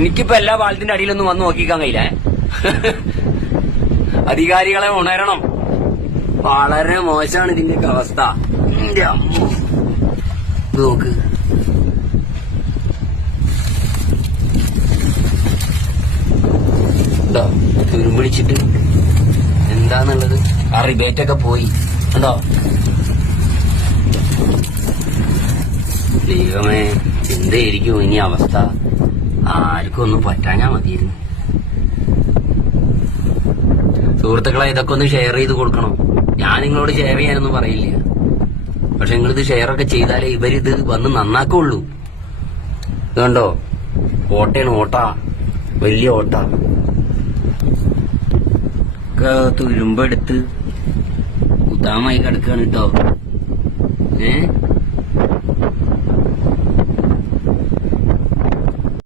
എനിക്കിപ്പോ എല്ലാ പാലത്തിന്റെ അടിയിലൊന്നും വന്ന് നോക്കിക്കാൻ കഴിയില്ല. അധികാരികളെ ഉണരണം. വളരെ മോശമാണ് ഇതിന്റെയൊക്കെ അവസ്ഥ. ഇത് നോക്ക്, ഉണ്ടോ തുരുമ്പിടിച്ചിട്ട് എന്താന്നുള്ളത്. ആ റിബേറ്റൊക്കെ പോയി ഉണ്ടോ. ദൈവമേ, എന്തായിരിക്കും ഇനി അവസ്ഥ? ആർക്കും ഒന്നും പറ്റാഞ്ഞാ മതിയായിരുന്നു. സുഹൃത്തുക്കളെ, ഇതൊക്കെ ഒന്ന് ഷെയർ ചെയ്ത് കൊടുക്കണം. ഞാൻ നിങ്ങളോട് ഷെയർ ചെയ്യാനൊന്നും പറയില്ല, പക്ഷെ നിങ്ങളിത് ഷെയറൊക്കെ ചെയ്താലേ ഇവരിത് വന്ന് നന്നാക്കുള്ളൂ. ഇതുണ്ടോ, ഓട്ടയാണ്, ഓട്ട, വലിയ ഓട്ട. തുരുമ്പെടുത്ത് കുത്താമായി കിടക്കാണ് കേട്ടോ.